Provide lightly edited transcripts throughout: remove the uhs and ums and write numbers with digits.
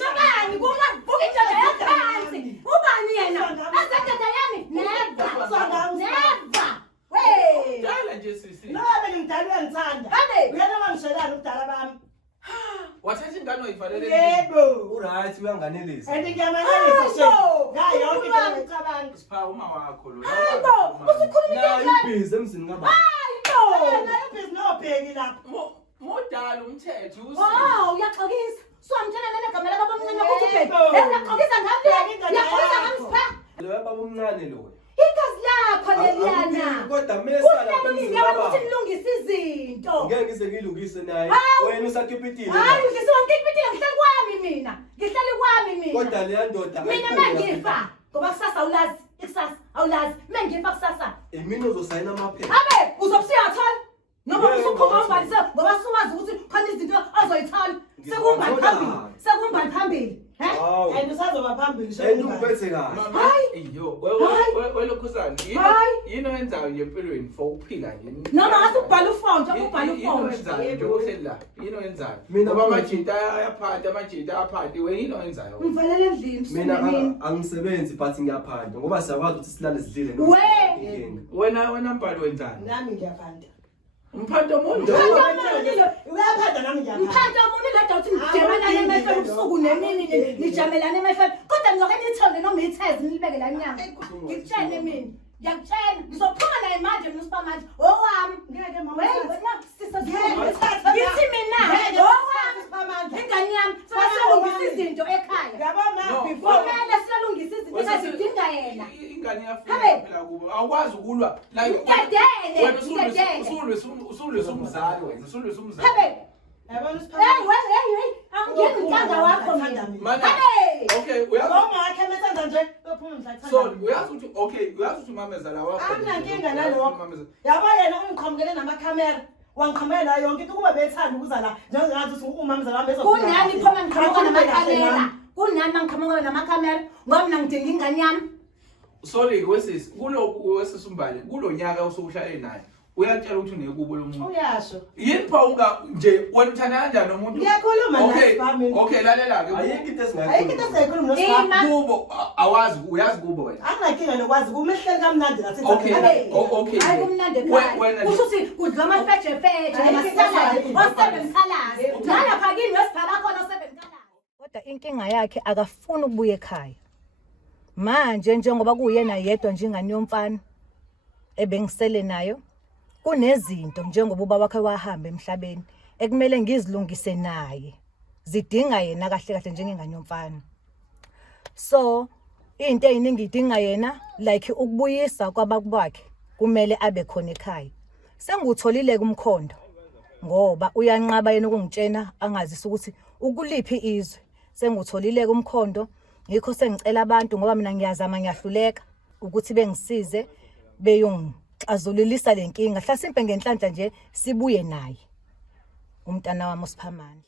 Nobani kuma buka indoda yaphansi. Ubani yena? Azendoda yami. Never. Hey. Dala nje sisi. No bengidalwe ngithanda. Uyena mangishelana ukudala bami. Wathatha ingane oyivalele. Yebo. Uright uyanganelisa. Andiyamanelisa she. Hayi yonke into ngicabanga. Sipha uma wakho lo. Hayibo, usikhulumile Na ibhizi emzini ngaba. Yena ibhizi nobheki lapho. Modala umthetho usi. Oh, uyaxolisa. Swamtshela nene igama lakho omncane ukuthi ubheke. Uyaxolisa ngami. Uyaxolisa ngami sipha. Lo baba omncane lo. Igazi lakho leliyana. Kodwa mesa lapha emzini Ngiyabona ngaba. ukuthi nilungise izinto. Ngeke ngize ngilungise naye. Wena usakhipitile. Hayi, ngisiwangikipitile ngihleli kwami mina. Ngihleli kwami mina. Kodwa leya ndoda Mina mangifa. Ngoba kusasa awulazi, ikusasa awulazi. Mangifa kusasa. Emini uzosayina amaphepha. Abe, uzobusiyathola. Noma usukhoma umbalise ngoba suwazi ukuthi khona izinto azoyithola. Sekumbali phambili. Sekumbali phambili. Hawu. And usazoba phambili she. Enduphethe kahle. Hayi. Yo, welokhuzana. Yini oyenzayo nje empilweni for ukuphila yini? Noma ngathi ubhala ufonto, ubhala Yini ufonto. oyenzayo nje uhleli la? Yini oyenzayo? Mina Ngoba amajita ayaphatha, amajita ayaphatha. Wena yini oyenzayo? Ngivalele endlini Mina mina. angisebenzi but ngiyaphandla ngoba siyakwazi ukuthi silale sidlile We. Wena mbali wenzani? Nami ngiyaphanda. Umphanto omuntu. Uyaphanda nami ngiyaphanda. Mphanda umuntu lodwa uthi nijamelane emehlweni ubusuku nemini nijamelane emehlweni. Kodwa ngizoke nithole noma ithezi nilibeke la nyanga. Ngikutshene mina. Ngiyakutshela ngizophuma naye manje mina manje. Owami. Ngeke mama. Wena sister. Ngithi mina. Owami. Ingane yami sisalungisa izinto ekhaya. Yabona before Kumele sisalungisa izinto ezidinga yena. Ingane yafika phela kubo. Awukwazi ukulwa la. Ngiyadele. Usulwe umzali wena. Usulwe umzali. Habe. yabona Hey, angiyeni intanga wakho mina. Mana. Okay, Ngoma yakhe mesenza nje uphuma mhla so uyazi ukuthi umamezala wakho. Akunankinga nalokho. Yabo yena ungiqhamukele namakhamera. Wangiqhamela yonke into kuba bethanda ukuza la njengathi uthi umamzala wami ezofika. Kunani khona ngiqhamuka namakhamera? Kunani mangiqhamuka namakhamera? Ngoba mina ngidinga ingane yami. Sorry wesisi, wesisumbali, nyaka usuhlale naye. Uyatshela ukuthi unekubo lomuntu. Uyasho. Yini pha unga nje wena uthanda kanjani nomuntu? Ngiyakhuluma naye. Okay, lalela ke. Ayikho into Ayikho into esayikhuluma nosipha. Kubo uyazi kubo wena. Anginankinga nokwazi kumehleli kamnandi ngathi Okay. Hayi kumnandi ekhaya. Kusho ukuthi kudla amafeje namasaladi, o7 colors. Nalapha kini wesiphala khona o7 colors. Kodwa inkinga yakhe akafuni ukubuya ekhaya. Manje njengoba kuyena yedwa njengani yomfana ebengisele nayo kunezinto njengoba ubaba wakhe wahamba emhlabeni ekumele ngizilungise naye zidinga yena kahle kahle njengengane yomfana. So into eziningi idinga yena like ukubuyisa kwabakubakhe kumele abe khona ekhaya. Sengutholile kumkhondo ngoba uyanqaba yena ukungitshena angazisa ukuthi ukuliphi izwe. Sengutholile kumkhondo ngikho sengicela abantu ngoba mina ngiyazama ngiyahluleka ukuthi bengisize beyongixazululisa lenkinga. Hlasimpe ngenhlanhla nje sibuye naye umntana wami uSiphamandla.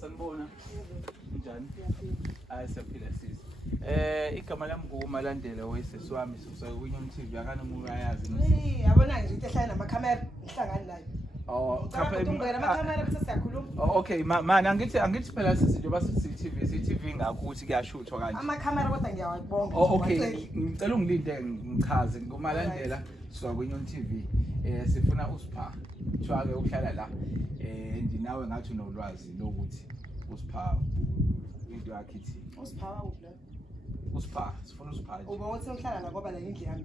Sanibona. Njani? Siyaphila sisi. Igama lami nguMalandela wesisi wami sokuyinyoni TV akani uyayazi nisi. Yabona nje into ehlala namakhamera ihlangani nayo. Amakhamera bese siyakhuluma. Okay, mana angithi phela sisi njengoba CCTV ngakho ukuthi kuyashuthwa kanje. Amakhamera kodwa ngiyawabonga. Okay, ngicela ungilinde ngichaze nguMalandela sokuyinyoni TV. Sifuna usipha. Kuthiwa ke uhlala la. Ndinawe ngathi unolwazi lokuthi usipha into yakhe ithi usiphawa uphi la usipha sifuna usipha uba uthi uhlala la ngoba la indlu yami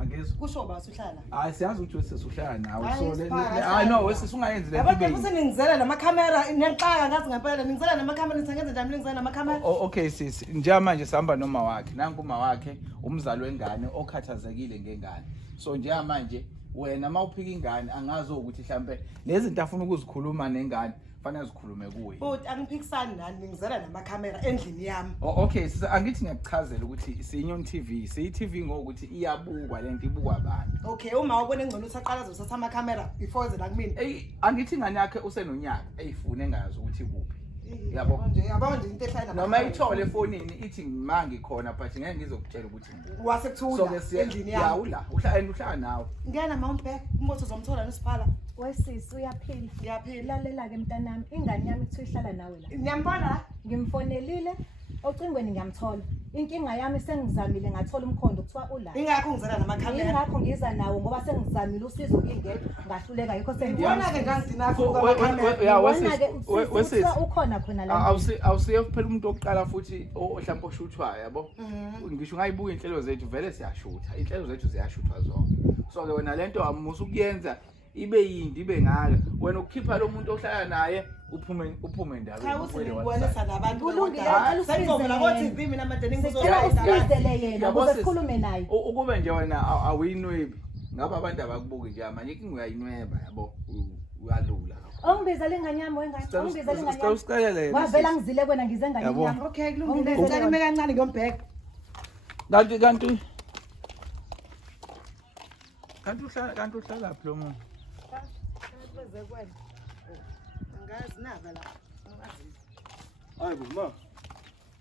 angizwa kusho ba usuhlala hayi siyazi ukuthi wesisuhlala nawe Hayi, so Sipha, hayi no wesisungayenzi le yabo futhi ningizela namakhamera nexaka ngazi ngempela ningizela namakhamera ngisengenza njani ningizela namakhamera okay sisi njengamanje sihamba noma wakhe nanku uma wakhe umzali wengane okhathazekile ngengane so njengamanje wena mawuphika ingane angazi ukuthi mhlambe lezi zinto afuna ukuzikhuluma nengane fanele zikhulume kuwe but angiphikisani nani ningizela namakhamera endlini yami okay angithi ngiyakuchazela ukuthi siyinyoni TV siyi-TV ngokuthi iyabukwa lento ibukwa abantu okay uma ubone ngcono usaqala uzothatha amakhamera before ze la kumina angithi ingane yakhe usenonyaka eyifune engazi ukuthi kuphi yabo nje into ehlala noma ithole efonini ithi ma ngikhona but ngeke ngizokutshela ukuthi wasekuthula endlini yami yawula uhlala nawe ngiyana mawumbhek umbotho uzomthola nosiphala wesisi uyaphila ngiyaphila lalela ke mntanami ingane yami ithi ihlala nawe la niyambona ngimfonelile ocingweni ngiyamthola inkinga yami sengizamile ngathola umkhondo kuthiwa ula ingakho ngizela namakhamera ingakho ngiza nawo ngoba sengizamile usizo kingedwa ngahluleka yikho ngibona ke ngangidina wesisi ukhona khona la awusiye phela umuntu oqala futhi mhlawumbe oshuthwayo yabo ngisho ungayibuka inhlelo zethu vele siyashutha inhlelo zethu ziyashuthwa zonke so ke wena lento amusa ukuyenza ibe yindi ibe ngaka wena ukukhipha lo muntu ohlala naye uphume endabeni cha uthi ngibonisa nabantu kulungile sengizovela ko TV mina manje ngizozela yena ukuze sikhulume naye ukube nje wena awuyinwebi ngaba abantu abakubuki nje manje inkinga uyayinweba yabo uyalula ongibiza lengane yami wengane ongibiza lengane yami usicelele wavela ngizile kwena ngize ngane yami okay kulungile ngicela ime kancane ngiyombheka kanti uhlala phi lo muntu beze kwena angazi naba la Hayi ma.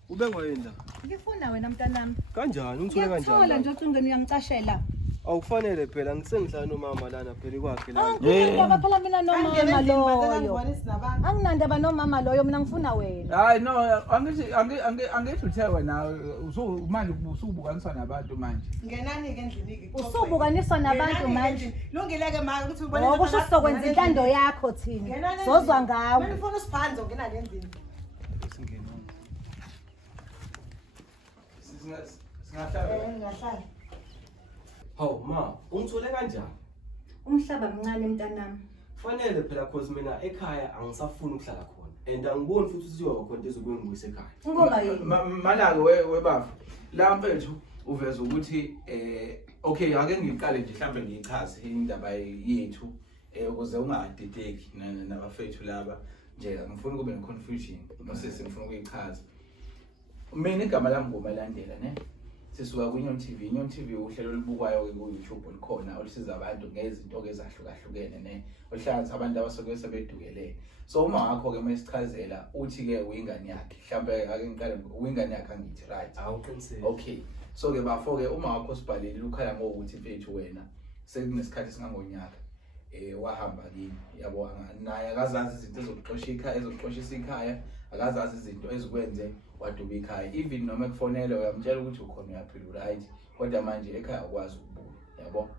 Ube ngoyenda. ngifuna wena mntanami Kanjani ungithole ngiyathola kanjani? nje ocingweni uyangicashela Awufanele phela ngisengihlala nomama lana phela kwakhe la. ngoba phela mina nomama loyo ngibonisa nabantu anginandaba nomama loyo mina ngifuna wena hayi no angithi uthe wena manje usubukaniswa nabantu manje ngenani ke endlini ke usubukaniswa nabantu manje lungile ke ma ukuthi ubone ngoba usizokwenza intando yakho thina zozwa ngawe mina ufuna usiphanzo ngena endlini singahlala Hawu ma, ungithole kanjani? umhlaba mncane mntanami Fanele phela cause mina ekhaya angisafuni ukuhlala khona. And angiboni futhi siyoba khona ezokungibuyisa ekhaya. ngoba yini malake webafu la mfethu uveza ukuthi okay ake ngiqale nje mhlambe ngiyichaze indaba yethu ukuze ungadideki nabafethu laba nje ngifuna kube neconfusion nosisi ngifuna ukuyichaza mina igama lami ngomalandela ne sisuka kwiNyon TV iNyon TV uhlelo olubukwayo ku YouTube likhona olisiza abantu ngezinto ezahlukahlukene ne olihlanganisa abantu abasuke sebedukelele so uma wakho ke masichazela uthi ke uyingane yakhe mhlambe ake ngiqale uyingane yakhe angithi right Awuqinisele. okay so ke bafo ke uma wakho sibhalile ukhala ngokuthi mfethu wena sekunesikhathi singangonyaka wahamba kini yabo naye akazazi izinto ezokuxoshisa ikhaya akazazi izinto ezikwenze waduba ikhaya even noma kufonele uyamtshela ukuthi ukhona uyaphila right kodwa manje ekhaya ukwazi ukubuya yabo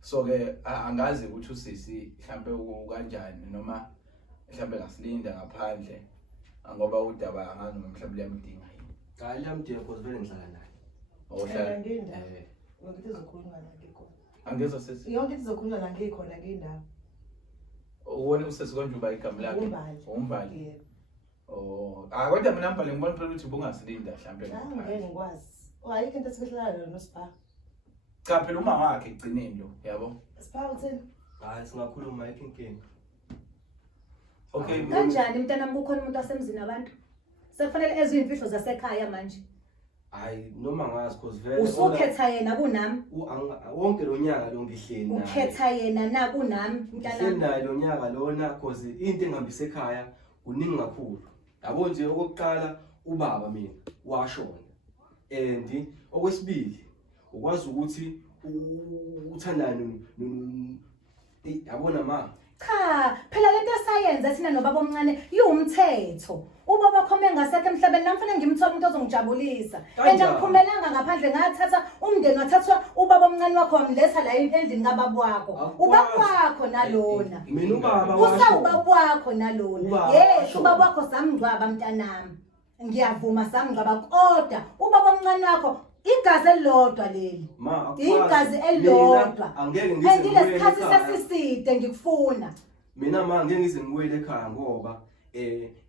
so ke angazi ukuthi usisi mhlambe kanjani noma mhlambe ngasilinda ngaphandle ngoba udaba angazi noma mhlambe liyamdinga yini Hayi lamdinga cause vele ngihlala naye. ohlala ngithi izokhuluma la ngikhona angezwa sisi yonke izokhuluma la ngikhona ngindawo uwona usisi konjuba igama lakhe umbali yebo kodwa mina mbali ngibona phela ukuthi ubungasilinda mhlambe ngeke ngikwazi ayikho into esihlala noSipha cha phela uma wakhe egcineni lo yabo Sipha uthini Hayi singakhuluma ikinkinga. okay kanjani mntanami kukhona umuntu asemzini abantu sefanele eziyimfihlo zasekhaya manje Hayi noma ngazi cause vele usukhetha yena kunami wonke lo nyaka lo ngihleli naye. ukhetha yena na kunami Ngihleli mntanami naye lo nyaka lona cause into engihambisa ekhaya kuningi kakhulu. Yabo nje okokuqala ubaba mina washona. And okwesibili ukwazi ukuthi uthandane yabona ma cha phela lento esayenza thina nobaba omncane yiwumthetho ubaba khome ngasekho emhlabeni namfana ngimthola umuntu ozongijabulisa engakuphumelanga ngaphandle ngathatha umndeni wathathwa ubaba omncane wakho wamletha la endlini kababa wakho ubaba wakho nalona mina ubaba usawubaba wakho nalona yes ubaba wakho samngcwaba mntanami ngiyavuma samngcwaba kodwa ubaba omncane wakho igazi elilodwa leli Ma, igazi elilodwa angeke ngilesikhathi sesiside ngikufuna mina ma ngeke ngize ngibuyele ekhaya ngoba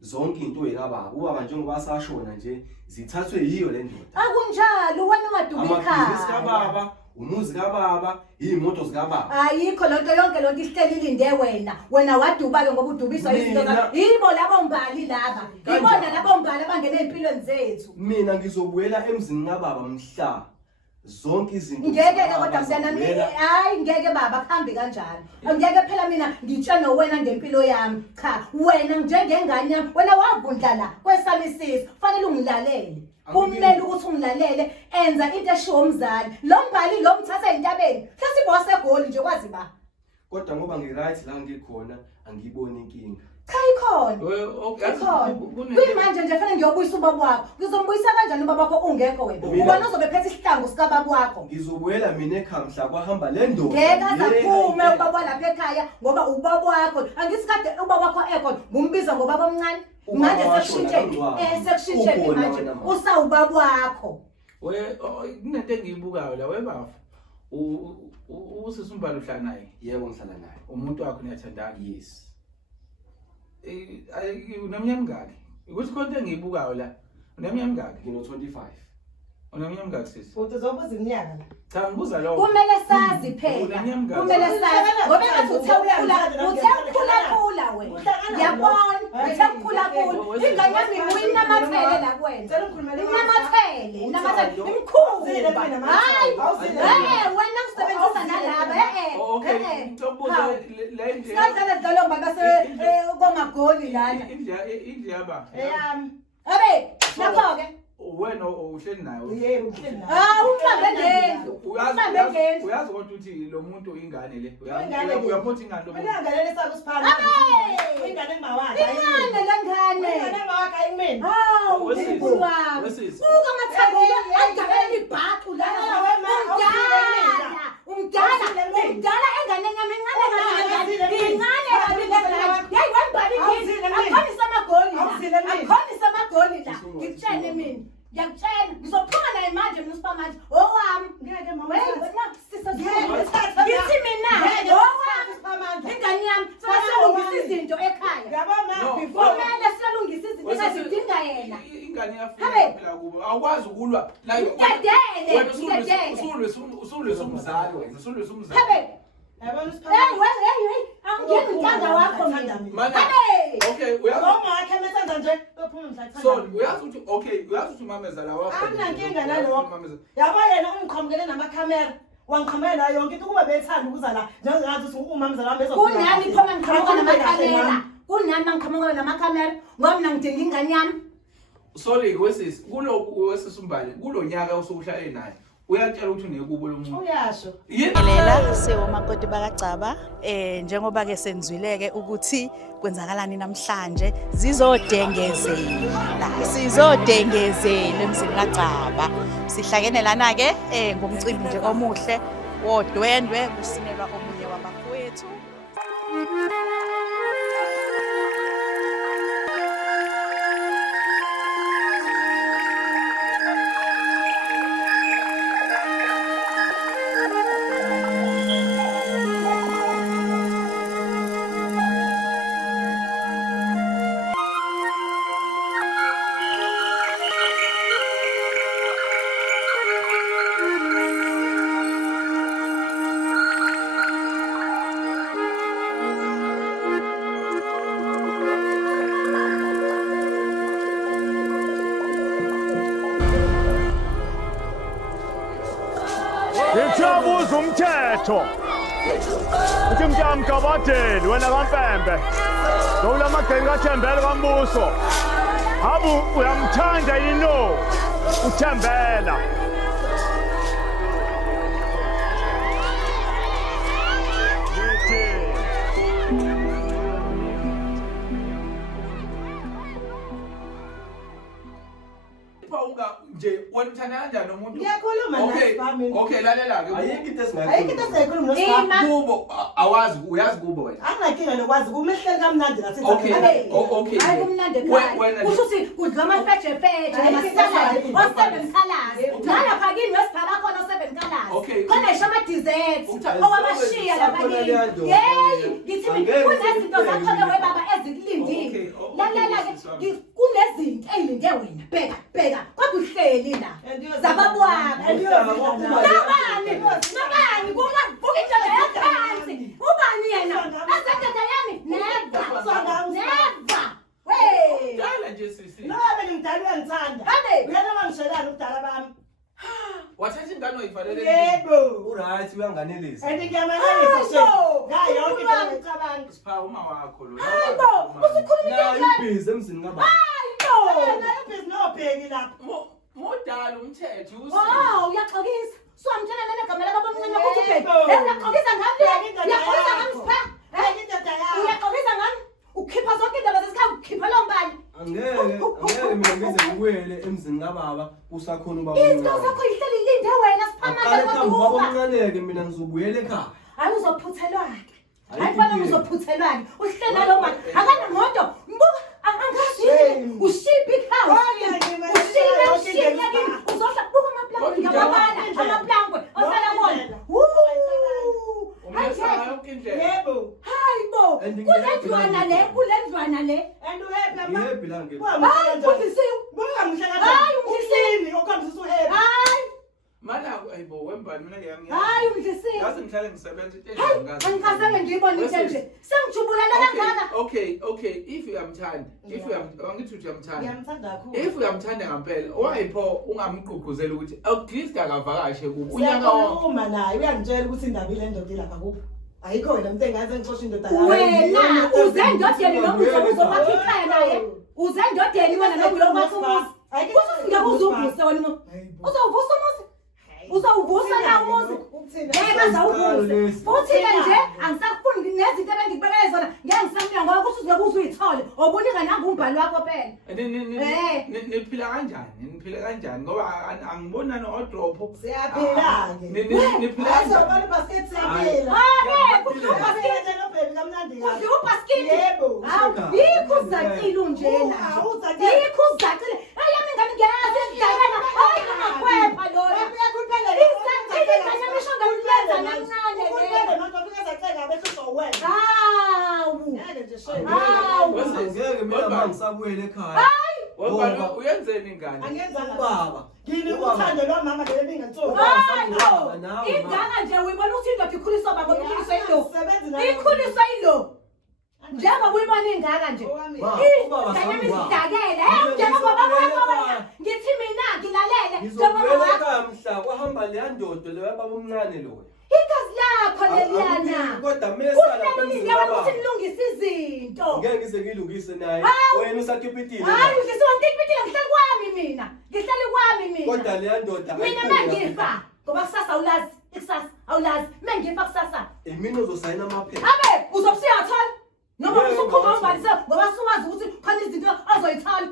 zonke into ekababa ubaba njengoba asashona nje zithathwe yiyo le ndoda akunjalo wena ungadubi amabhizinisi ekhaya kababa umuzi kababa iy'moto zikababa ayikho lonto yonke lonto ihleli ilinde wena waduba-ke ngoba udubiswa izinto yibo labo mbali laba yibona labo mbali abangena ey'mpilweni zethu mina ngizobuyela emzini kababa mhla zonke izinto ngeke-ke kodwa mntanami hayi ngeke baba kuhambi kanjalo ngeke phela mina ngitshene wena ngempilo yami cha wena njengengane yami wena wavundla la kwesami isizo kufanele ungilalele kumele ukuthi ungilalele enza into eshiwo umzali lo mbali lo mthatha entabeni hlasi bosegoli nje kwazi ba kodwa ngoba ngi-right la ngikhona angiyiboni inkinga cha ikhona kuyimanje nje fanele ngiyobuyisa ubaba wakho ngizombuyisa kanjani ubaba wakho ungekho wena ubona uzobe phethe isihlangu sikababa wakho ngizobuyela mina ekhaya mhla kwahamba le ndoda ngeke azaphume ubaba lapha ekhaya ngoba ubaba wakho angithi kade ubaba wakho ekhona ngumbiza ngobaba omncane manje sekushintsheni manje usawubaba wakho kunento engiyibukayo la webafu usisi umbali uhlala naye yebo ngihlala naye umuntu wakho niyathandana yes uneminyaka mingaki ukuthi khona into engiyibukayo la uneminyaka mingaki ngino-25 uneminyaka mingaki sisi futhi uzobuza iminyaka la cha ngibuza lokho kumele sazi phela kumele sazi ngoba ngathi uthekukhulakhula wena ngiyabona uthekukhulakhula ingane yami uyinamathele la kuwena inamathele imkhuba hayi wena usebenzisa nalaba sikadlala dlalo mbabase komagoli lana indle yaba eyami abe nakho-ke wena uhleli naye yebo uhleli naye umhlambe ngendlu umhlambe ngendlu uyazi kodwa ukuthi lo muntu ingane le ingane uyaphotha ingane lo muntu ingane lesakuziphala ingane engawakhe ingane lengane ingane engawakhe ayimini hawu umkhulu wami buka amathambo agabela ibhacu lana umdala engane yami ingane yayi wembali akhonisa amagoli la ngikutshene mina ngiyakutshela ngizophuma naye manje mnisipa manje owami ngeke mama ngithi mina owami ingane yami sisalungisa izinto ekhaya yabona before kumele siyalungisa izinto ezidinga yena ingane yafika phela kubo awukwazi ukulwa la ngidedele usulwe umzali wena usulwe umzali yabona hey angiyeni umntanga wakho mina okay ngoma wakhe mesenza nje uphuma mhla so uyazi ukuthi umamezala wakho akunankinga nalokho yabo yena ungiqhamukele namakhamera wangiqhamela yonke into kuba bethanda ukuza la njengathi uthi umamzala wami ezofika kunani phoma ngiqhamuka namakhamera kunani mangiqhamuka namakhamera ngoba mina ngidinga ingane yami sorry wesisi wesisi umbali kulo nyaka usukuhlale naye uyatshela ukuthi unekubo lo muntu uyasho lela sewomakoti bakagcaba njengoba ke senzwileke ukuthi kwenzakalani namhlanje sizodengezela emzini kaGcaba sihlakene lana ke ngomcimbi nje omuhle wodwendwe kusinelwa omunye wabafowethu Ngiyabuza umthetho. Uthi mntamgabadeli wena kaMpembe. Lo lamageni kaThembele kaMbuso. Habu uyamthanda yini no? uThembela. nje wena uthanda kanjani nomuntu? Ngiyakhuluma nawe. Okay, lalela ke. Ayikho into Ayikho into esayikhuluma nosipha. Kubo uyazi kubo wena. Anginankinga lokwazi kumehleli kamnandi ngathi Okay. Hayi kumnandi ekhaya. Kusho ukuthi kudla amafetshefetshe namasaladi o7 colors. Nalapha kini wesibhala khona o7 colors. Khona isho ama-desserts owamashiya lapha kini. Yeyi ngithi kunezinto zakhona webaba ezikulindile. Lalela-ke kunezinto ey'linde wena bheka kodwa uhleli la zababwakho. Nobani buka indoda yaphansi. Ubani yena asendoda yami neva. Wey Dala nje sisi. Nobe ngimdala uyangithanda. Uyena mangishelana ukudala bami. Wathatha ingane oyivalele. Yebo. Uright uyanganelisa. And ngiyamanelisa she. Ngayo yonke into engicabanga. Sipha uma wakho lo. Hayibo usikhuluma Na kanjani? ibhizi emzini kababa. Hayibo Nayo business nobheki lapha. Modala umthetho wow uyaxokisa siwamtshela nene gama lakho omncane ukuthi ubheke uyaxokisa ngami uyaxokisa ngami sipha Indoda yakho. uyaxokisa ngami ukhipha zonke indaba zesikhaya ukhipha lombani Angeke mina ngize ngibuyele emzini kababa usakhona ubaba into zakho yihleli ilinde wena Aqale siphamandla phambi kwabo koduka omncane-ke mina ngizobuyela ekhaya. hayi uzophuthelwa-ke Ayikho hayi fana inkinga. uzophuthelwa-ke uhlela lo mani akanamoto mbuka angazi ushiphi ihouse ushiphe yakini uzohla buka amaplangwe ngiyababala amaplangwe ohlala kona Yebo. hayibo kulendlwana le And uhappy ama. Ngiyephi la ngeke. hayi ufundisiwe Buka ngihleka Hayi, kanjani? Uhlini okhombisa uhappy. hayi Mana ayibo wembani mina ngiyami. hayi undlisiwe Yazi ngihlale ngisebenza into hayi engazi. angikazange ngiyibone into nje sengijubulala kangaka Okay, if uyamthanda, angithi uyamthanda. Ngiyamthanda kakhulu. If uyamthanda ngempela, wayipho ungamgqugquzela ukuthi akugcista akavakashe kubo. Unyaka Uyakhuluma naye uyangitshela ukuthi indaba ile ndoda ilapha kuphi. Ayikho wena umuntu engaze ngixosha indoda yakho. wena uze endodeni noma uzokwakha ikhaya naye uze endodeni wena noma uyokwakha umuzi kusufika uzuvuse wena uzowuvusa umuzi uzowuvusa na umuzi ngeke azawuvuze futhi-ke nje angisakufuni nezinto ebengikubekele zona ngeke ngisamina ngoba kuthi uzeke uzuyithole obunika nangumbhali wakho phela niphila kanjani? Niphila kanjani? Ngoba angibonani odropho. Siyaphila-ke. Niphila kanjani? Azobona ibhasiketi siyaphila. kudla ubhasikidi Ubhasiketi nobheki kamnandi kahle. kudla ubhasikidi Yebo. hawu yikho uzacile unjena yikho uzacile eyami ingane ngiyazi edalana hayi ungakhwepha lona isacile ingane emishoda ulenza kancane hawu hawu Angeke mina mangisabuyele ekhaya. Wembani uyenzeni ingane? Ubaba. Ngini uthando lwamama lelo bingathola. hayi ingane nje uyibona ukuthi indoda ikhuliswa baba ikhuliswa yilo ikhuliswa yilo njengoba uyibona ingaka nje ingane isidakele njengoba baba ngithi mina ngilalele Ngizobuyela ekhaya mhla kwahamba leya ndoda leyo yababa omncane loyo. igazi lakho leliyana Kodwa mesala kuhlelile ukuthi nilungise izinto ngeke ngize ngilungise naye. Wena usakhipha itile. hayi ngisuka ngikupitile ngihleli kwami mina ngihleli kwami mina Kodwa leya ndoda mina mengifa ngoba kusasa awulazi ikusasa awulazi mengifa kusasa Mina uzosayina amaphepha. abe uzobusiyathola noma usukhoma umbalise ngoba suwazi ukuthi khona izinto azoyithola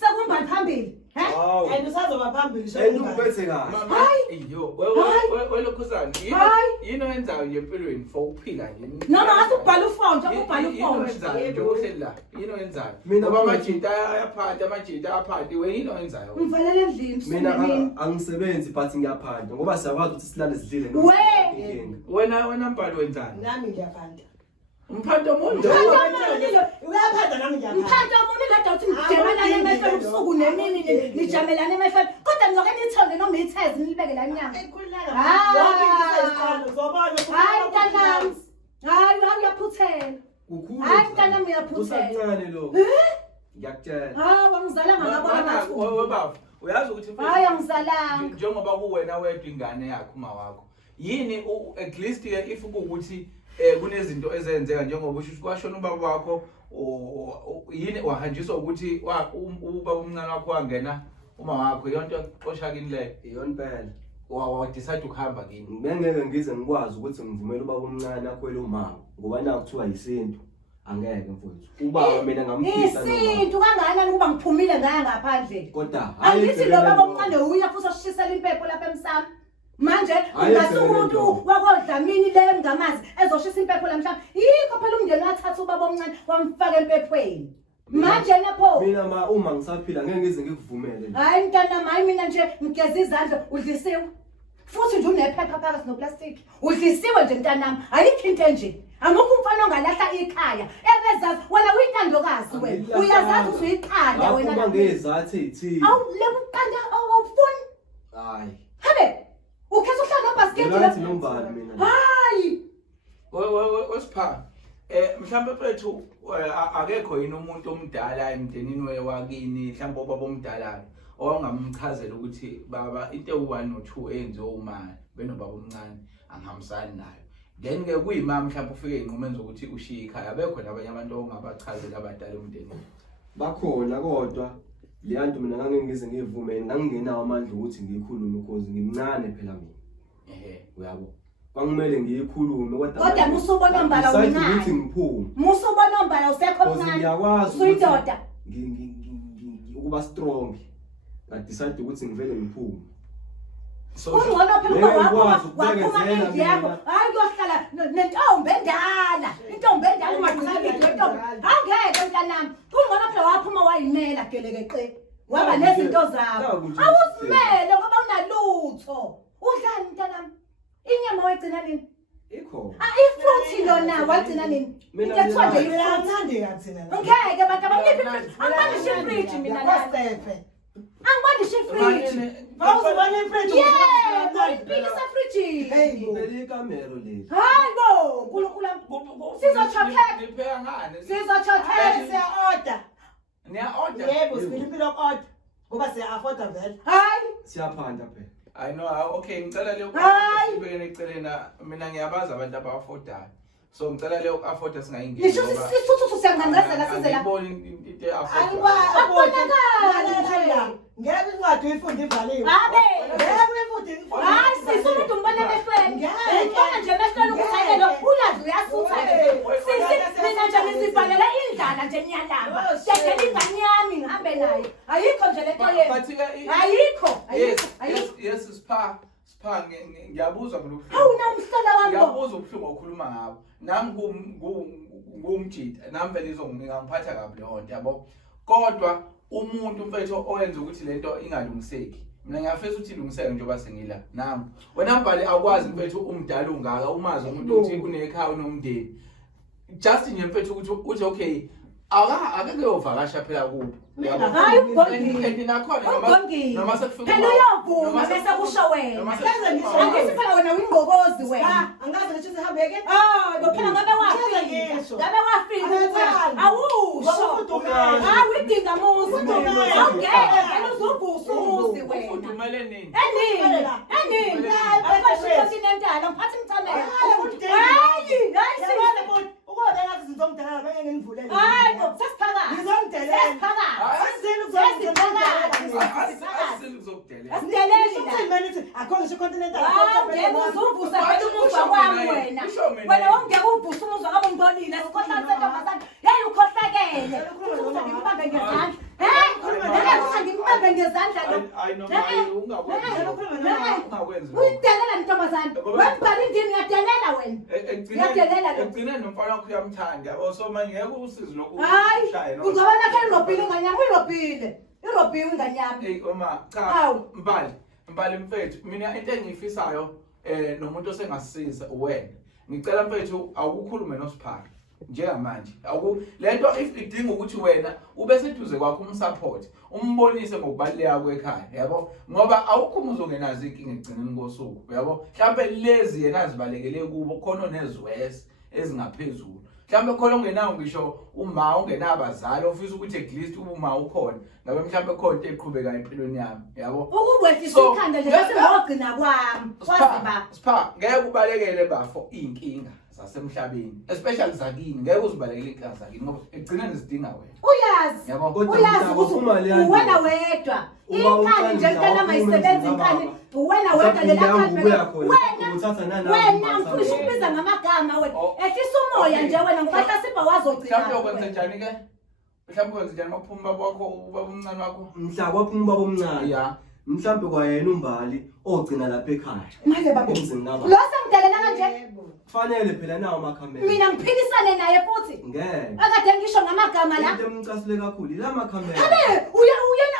sekumbali phambili Wow. And usazoba phambili Ungiphethe kahle. Iyo, welokhuzana. Yini oyenzayo nje empilweni for ukuphila nje? noma ngathi ubhala ufonto ubhala Yini ufonto oyenzayo nje uhleli la? Yini oyenzayo? Mina Ngoba amajita ayaphatha, amajita ayaphatha. Yini oyenzayo? ngivalele endlini Mina angisebenzi but ngiyaphanda ngoba siyakwazi ukuthi silale sidlile Wena mbali wenzani? nami ngiyaphanda. Umphanto omuntu. Uyaphanda nami ngiyaphanda. mphanto omuntu kodwa uthi nijamelane emehlweni ubusuku nemini nijamelane emehlweni kodwa nizoke nithole noma ithezi nilibeke la nyanga hayi mntanami hayi uyaphuthela hayi mntanami uyaphuthela usancane lo. Ngiyakutshela. hayi wangizalanga ngabona Webaba, uyazi ukuthi hayi angizalanga njengoba kuwena wedwa ingane yakho uma wakho. Yini at least if kuukuthi kunezinto ezenzeka njengoba usho kwashona ubaba wakho yini wahanjiswa ukuthi ubaba omncane wakho wangena uma wakho yonto oxosha kini leyo Iyona impela. wa-decide ukuhamba kini. Bengeke ngize ngikwazi ukuthi ngivumele ubaba omncane akhwele umama ngoba nakuthiwa yisintu. angeke mfowethu ubaba mina ngamfisa isintu kangakanani kuba ngiphumile ngaya ngaphandle kodwa angithi lo baba omncane uya futhi oshisela impepho lapha emsamo manje ngasumuntu wakodlamini le ngamazi ezoshisa impepho la mhlawumbe yikho phela umndeni wathatha ubaba omncane wamfaka empephweni manje lapho mina uma ngisaphila ngeke ngize ngikuvumele hayi mntana hayi mina nje ngigeza izandla udlisiwe futhi nje unephepha phakathi noplastic udlisiwe nje mntanami ayikho into enje amukho umfana ongalahla ikhaya ebezazi wena uyintandokazi wena uyazazi ukuthi uyiqanda wena uma ngezathi ithini awu lebuqanda awufuni hayi habe ukhetha uhlala nobasket ngathi nombali mina hayi Osipha mhlawumbe mfethu akekho yini umuntu omdala emndenini wakini mhlawumbe obaba omdala owangamchazela ukuthi baba into ewu1 no2 enziwe uma benobaba omncane angihambisani nayo then ke kuyimama mhlawumbe ufike enqumeni zokuthi ushiye ikhaya abekho nabanye abantu ongabachazela abadala emndenini bakhona kodwa leya nto mina ngeke ngize ngivume ngangingenawo amandla ukuthi ngiyikhulume because ngimncane phela mina uyabo kwangimele ngiyikhulume kodwa musubona mbala uncane ukuthi ngiphume musubona mbala usekho mncane ngiyakwazi uyindoda ukuba strong decide ukuthi ngivele ngiphume ungcono phela waphuma endlini yakho hayi kuyohlala nentombi endala intombi endala ungaqhabile lentombi angeke mntanami ungcono phela waphuma wayimela gelekeqe waba nezinto zakho awusimele ngoba unalutho udlani mntanami inyama wayigcina nini ikho ifruthi lona wayigcina nini into ethiwa nje uyathandi kathina ngeke bantu abangiphi angibani shifriji mina kwaStefe angibani shifriji awuzibona ifriji yeah ipikisa friji ngibele ikamero leli hayibo uNkulunkulu sizochokhela nipheka ngani sizochokhela siya order niya order yebo siphimpilo order ngoba siya afforda vele hayi siyaphanda phela I know okay ngicela leyo sibekene eceleni mina ngiyabaza abantu abafodayo so ngicela leyo afforda singayingeni ngisho sisithuthu siyangancazela size la ngibona into ngeke incwadi uyifunde ivaliwe abe ngeke uyifunde hayi sisumuntu umbona behlweni ngibona nje behlweni ukuthi ayelo ulazi uyasutha sisi mina nje ngizibhalela indlala nje nyalamba dedela ingane yami ngihambe nayo ayikho nje lento yenu ayikho yes sipha ngiyabuzwa ngokuhlupha awuna umhlola wami ngiyabuza ubuhlungu okhuluma ngabo nami ngumjida nami vele ngingangiphatha kabi leyo nto yabo kodwa umuntu mfethu oyenza ukuthi lento ingalungiseki mina ngiyafisa ukuthi ilungiseke njengoba sengila nami wena mbali akwazi mfethu umdala ungaka umazi umuntu ukuthi unekhaya unomndeni just nje mfethu ukuthi uthi okay akake yovakasha phela kubo hayi ugongile nakhona noma sekufika phela uyavuma bese kusho wena angithi phela wena uyingokozi wena angazi ngisho sihambeke phela ngabe wafika awusho hayi uyidinga muzi awungeke phela uzovusa umuzi wena ufudumele nini enini continental ngiphathi mthamela hayi ukubona ngathi ngizomdelela beke ngivulele hayi sesiphakathi ngizomdelela akho ngisho continental uzuvusa phela umuzwa kwami wena wongeke uvusa umuzwa kabe ngibonile sikhohlakala sentombazane yeyi ukhohlakele ngibambe ngezandla ngibambe ngezandla uyidelela ntombazane wembhala indini ngiyadelela wena egcine nomfana wakho uyamthanda yabo so manje ngeke usize hayi ungabona phela irobhile ingane yami irobhile ingane yami oma cha mbali mfethu mina into engiyifisayo nomuntu osengasisiza wena ngicela mfethu awukukhulume noSipha njengamanje lento if idinga ukuthi wena ube seduze kwakho umsupport umbonise ngokubaleka kwekhaya yabo ngoba awukhumuzo ngenazi inkinga egcineni kosuku yabo mhlawumbe lezi yena azibalekele kubo khona neziwese ezingaphezulu mhlawumbe khona ongenawo ngisho uma ungenabazali ofisa ukuthi at least uma ukhona ngabe mhlawumbe khona into eqhubekayo empilweni yami yabo ukubwehlisa ikhanda nje bese ngogcina kwami kwazi ba Sipha ngeke ubalekele bafo inkinga zasemhlabeni especially zakini ngeke uzibalekele inkinga zakini ngoba ekugcineni zidinga wena Uyazi yabo Kodwa uyazi mhlaba ukuthi uma leya nto- uwena wedwa Uba inkani uqala nje mhlaba mntana mayisebenzi ukhuluma inkani ngababa. uwena wedwa lela Mhlawumbe khani ubuya khona, uthatha nanabo wena umbasa mfundisha wena. ukubiza ngamagama wena Oh. ehlisa umoya nje wena ngoba hlasimba wazogcina mhlawumbe ukwenza njani ke mhlawumbe ukwenza njani makuphuma baba wakho ubaba umncane wakho Mhla kwaphuma ubaba omncane. ya Mhlawumbe kwayena umbali ogcina lapha ekhaya. manje baba Emzini kababa. lo sengidelela kanje Kufanele phela nawo amakhamera. mina ngiphikisane naye futhi Ngeke. akade ngisho ngamagama la Into emcasule kakhulu la makhamera. habe uyena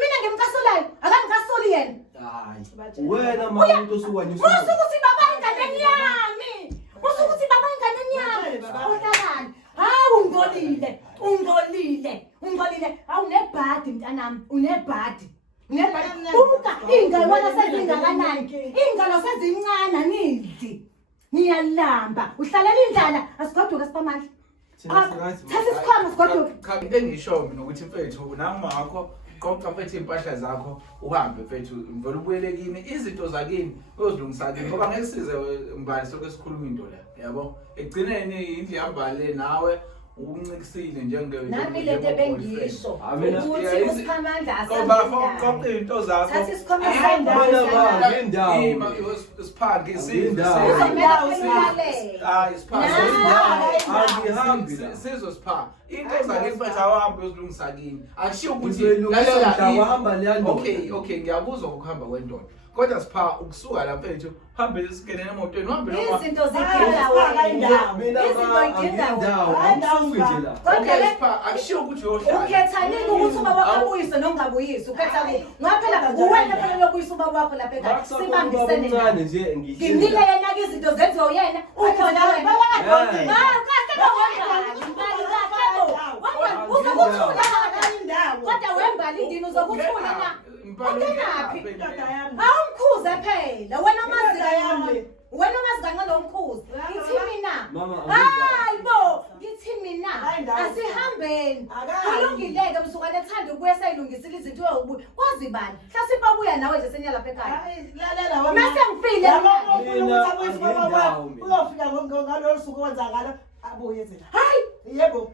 mina ngimkasolayo akangikasoli yena Hayi. Wena manje osukwanyisa. usukuthi baba enganeni yami usukuthi baba enganeni yami uhlakani hawu ungcolile hawu nebhadi mntanami unebhadi buka iy'ngalo wena sezingakanani iy'ngalo sezincane anidli niyalamba uhlalela indlala asigoduke sipamandla thatha isikhwama sigoduke into engisho mina ukuthi mfethu nanguma wakho qoqa mfethu impahla zakho uhambe mfethu mvela ubuyele kini izinto zakini uyozilungisa kini ngoba ngeke size mbali soke sikhuluma into la yabo ekugcineni indlu yambale nawe uncikisile nami lento ebengisho ukuthi uSiphamandla ngoba qoqa into zakho thatha isikhwama siphange sizwe sipha into zakini mfethu awuhambe uyozilungisa kini akushiyo ukuthi okay ngiyakuzwa ukuhamba kwendoda kodwa sipha ukusuka la mfethu uhambe esikenene emotweni uhambe noma izinto zidinga wena akushiyo ukuthi uyohlala ukhetha nini ukuthi ubaba wakho abuyise nongabuyisi ukhetha nini ngaphela uwena phela lokuyisa ubaba wakho lapha ekhaya sibambisene naye nginike yena-ke izinto zenziwe uyena ukhona wena kodwa wembali indini uzokuthula na ukenaphi awumkhuze phela wena umazi kancane omkhuze ngithi mina hayi bo ngithi mina asihambeni kulungileke msukane ethanda ukubuya sayilungisile izinto uyobuya kwazi bani hlasimpa abuya nawe nje seniya lapha ekhaya mase ngifile uyofika ngalolu suku owenza ngalo abuye nje hayi yebo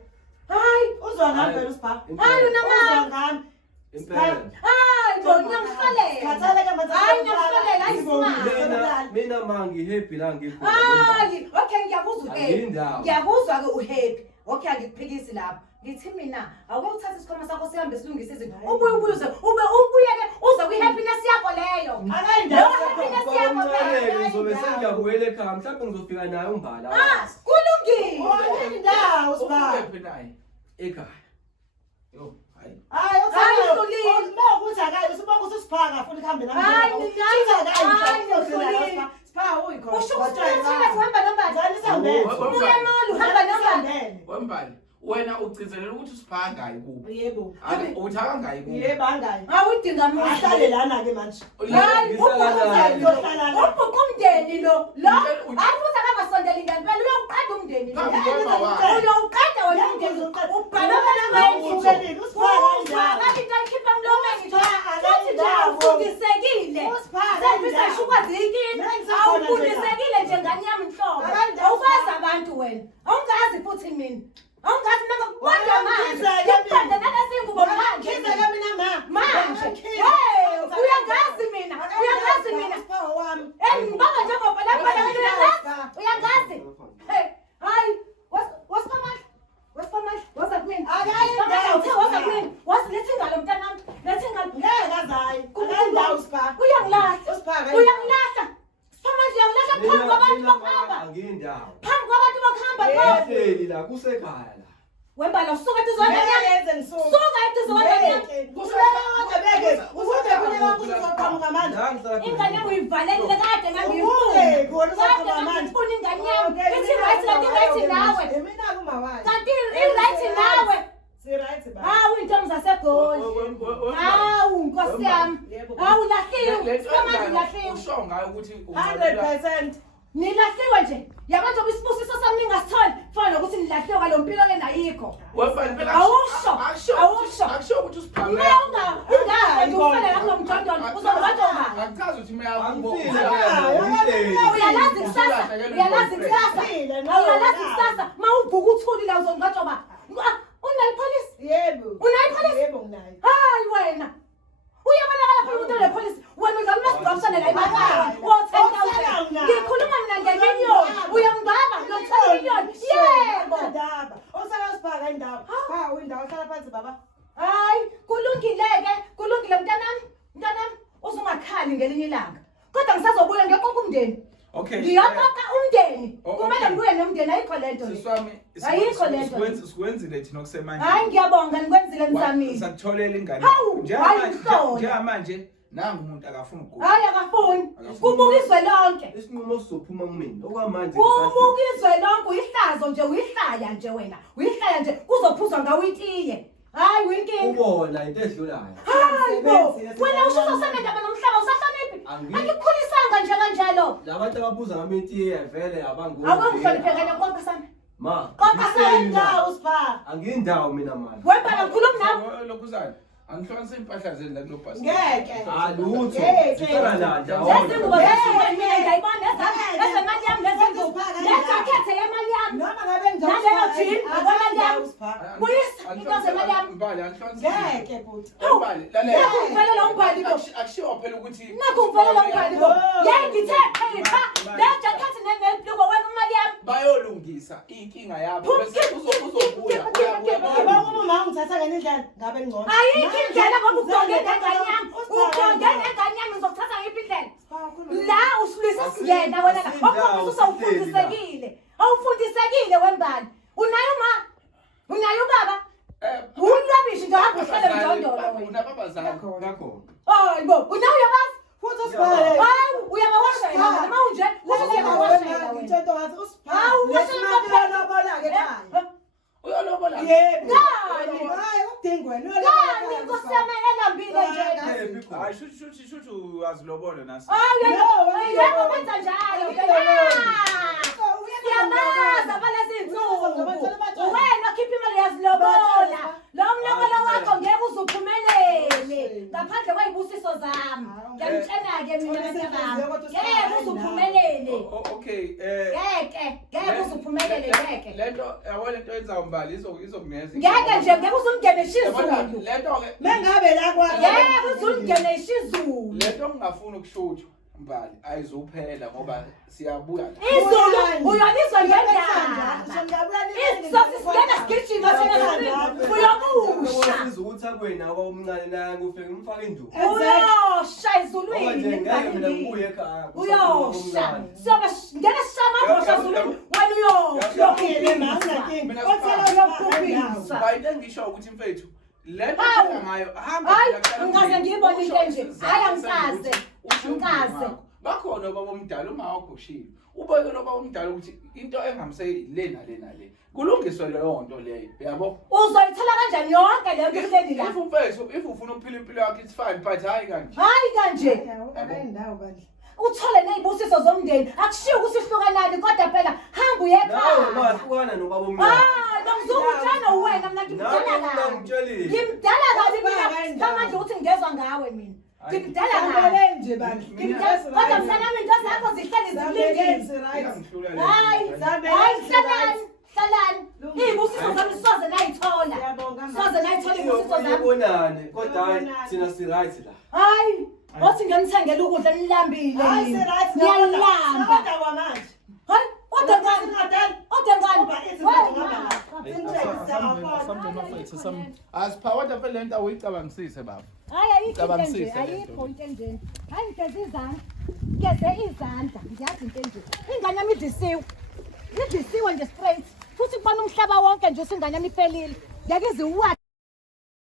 hayi uzwa ngami phela usipha hayi unamanga ngami hayi bo ngiyangihlolela hayi ngiyangihlolela ayisimanga mina mangi happy la ngikho. hayi okay ngiyakuzwa Angiyindawo. ngiyakuzwa ke uhappy okay angikuphikisi lapho ngithi mina awuke uthathe isikhwama sakho sihambe silungise izinto ubuye ubuyeke uze kwi-happiness yakho leyo happiness yakho phela Ngizobe sengiyabuyela ekhaya mhlawumbe ngizofika naye umbala. kulungile indawo usipha uphi naye Ekhaya. yo hayi hayi Hayi, uhlulile. ukuthi akayi usibonga ukuthi usipha futhi kuhambe nami Hayi, uhlulile. sipha uyikhona usho ukuthi uhamba nobani ubuye emoli uhamba nobani wembali wena ugcizelela ukuthi usiphangayi kubi yebo uthi akangayi kubi yebo angayi awudinga ahlale lana ke manje hayi yohlala la ubhuqa umndeni lo hayi futhi akangasondela ingane phela uyawuqeda umndeni lo uyawuqeda wena umndeni ubhala uhlelile usipha into ayikhipha emlomeni futhi nje awufundisekile sengifisa ukwazi yikini awufundisekile nje ngane yami nhlobo awukwazi abantu wena awungazi futhi mina awungazi mina kodwa manje ngikuqede nalezingubo manje manje uyangazi mina usipha wami ngibamba njengoba lapha uyangazi hayi wasiphamandla waza kumina wasiletha ingalo mntanami letha ingalo ngeke azayi akayi usipha uyangilahla usipha uyangilahla siphamandla uyangilahla phambi kwabantu bokuhamba Angindawo. phambi kwabantu bokuhamba Ehleli la kusekhaya la. wembala usuka etuzona suka etuzona ingane yami uyivalelile kade ngangifuna ingane yami ithi right kanti right nawe kanti i-right nawe hawu iy'ntombi zasegoli hawu nkosi yami hawu lahliwe siphamandla ulahliwe usho ngayo ukuthi 100% nilahliwe nje yabanje oba isibusiso sami ningasitholi fana nokuthi nilahliwe kwalo mpilo ke nayikho awusho akusho ukuthi usiphangayi uma ungazi ufana lapho mjondolo uzobanjoma akuchazi ukuthi uyalazi kusasa Uyazi kusasa mawuvuka uthuli la uzongqatshwa ba. Unayi police? Yebo. Unayi police? Yebo nginayo. Hayi wena. Uyabonakala phela umuntu ole police. Wena udlala umasingcwabisane la imali. Wo-10,000. Ngikhuluma mina nge-million. Uyangibamba lo 10 million. Yebo. Ndaba. Osala sibhaka indawo. Ha windawo hlala phansi baba. Hayi, kulungile-ke. Kulungile mntanami. Mntanami, uzungakhali ngelinye ilanga. Kodwa ngisazobuya ngiyoqoqa umndeni. Okay. Ngiyoqoqa umndeni. Oh, Kumele okay. ngibuye nomndeni ayikho lento le. Siswami Ayikho lento. sikwenzile thina okusemanje. Hayi ngiyabonga nikwenzile nizamile. Sakutholela ingane. Hawu, hayi mhlolo. Njengamanje nangu umuntu akafuna ukugula. Hayi akafuni. Kubukiswe lonke. Isinqumo sizophuma kumina okwamanje Kubukiswe lonke uyihlazo nje uyihlaya nje wena. Uyihlaya nje kuzophuzwa ngawo itiye. Hayi winkinga. ubona into edlulayo. Hayi bo. Wena usho uzosebenza nomhlaba usahloniphi? Angikukhulisanga nje kanjalo. Labantu ababuza ngami itiye vele abangu. Awukuhloniphe kanye konke sami. Ma. Konke sami. Indawo sibhaka. Angindawo mina manje. Wembala ngikhuluma nawe. Lokhuzana. Angihlonisa impahla zeni la kulobhasi. Ngeke. Alutho. Ngeke. Sicela la Lezi ngubo ndawonye. zashintsha mina ngiyayibona ezemali yami lezi ngubo. Lezakhethe yemali yami. Noma ngabe ngidawusi. Naleyo jean, abona yami. Sibhaka. Buyisa into zemali yami. Mbali angihlonisa. Ngeke futhi. Mbali lalela. Nakuvelela umbhali bo. Akushiwo phela ukuthi Nakuvelela umbhali bo. Yey ngithe phepha. Le jacket nebhluko wena imali yami. bayolungisa inkinga yabo bese uzobuya Yabo uma ngithatha ngene indlela ngabe ngcono. Ayikho indlela ngoba ugonge ngengane yami. Ugonge ngengane yami uzokuthatha ngiphi indlela? La usulisa siyena wena la. Okhona usawufundisekile. Awufundisekile wembali. Unayo ma? Unayo baba? Unlabishi nje hamba uhlele mjondolo wena. unababazali Ngakho. Hayibo, unayo yabazi? Futhi usibhaka. Hayi, uyabawasha yena noma unje? Uyabawasha yena wena. Ngithethe ngathi usibhaka. Hawu, Lesimabela bola ke ekhaya. uyalobola Yebo. Ngani? Hayi udingweni. Ngani Nkosi yami elambile nje? hayi shuthi uyazilobola nasi Yebo wenza njalo. Siyamaza balezi insuku. Wena khipha imali yazilobola. Lo mlobola wakho ngeke uzuphumelele. Ngaphandle kwezibusiso zami. Ngiyamtshena-ke mina nabami. Ngeke uzuphumelele. okay Ngeke uzuphumelele ngeke. lento yabona into yenza umbali izokunikeza Ngeke nje ngeke uzungenesha izulu. lento ke Mengabe la kwa. Ngeke uzungenesha izulu. lento ngingafuna ukushutha mbali ayizuphela ngoba siyabuya Izulu uyalizwa ngendaba. Sosisingena sigijima sena uyomusha. Sizutha kwena kwawumncane naye kufike umfaka induku. Uyosha izulwini. Manje ngeke mina ngibuye ekhaya. Uyosha. Soba ngeke sishama ngosha izulwini. Wena uyosha. bayile ngisho ukuthi mfethu lento ngayo hamba Hayi, ngikaze ngiyibone into enje. Hayi angikaze. Angikaze. bakhona babomdala uma wagushile ubeke lo babomdala ukuthi into engamse le nale kulungiswe leyo nto leyo yabo Uzoyithola kanjani yonke le nto ehleli la? if ufuna ukuphila impilo yakho it's fine but hayi kanje Hayi kanje. Indawo bandla. Uthole nezibusiso zomndeni. Akushiyo ukuthi ihlukanani kodwa phela hamba uye Nawe ekhaya. bahlukana nobaba omncane. Nomzukutshana uwena mina ngimdala kabi. Ngimdala kabi mina. Ngamanje ukuthi ngezwe ngawe mina. Ngimdala kabi. Ngibele nje bandla. Kodwa msanami into zakho zihleli zilindile. Hayi, hlalani. Izibusiso zami soze nayithola. Soze nayithola izibusiso zami. Siyabonane kodwa hayi thina si right la. Hayi, othi ngemthengela ukudla nilambile. Hayi serious Ngiyalamba. Kodwa kwamanje. Hayi, odwa ngani? Odwa ngani? asiphawada phela lento awuyicabangisise baba Hayi ayikho into Cabangisise nje, le nto. ayikho into enjeni. Hayi ngigeze izandla. Ngigeze izandla, ngiyazi into enje. Ingane yami idisiwe. Idisiwe nje straight. Futhi kubona umhlaba wonke nje usingane yami ifelile. Ngeke iziwa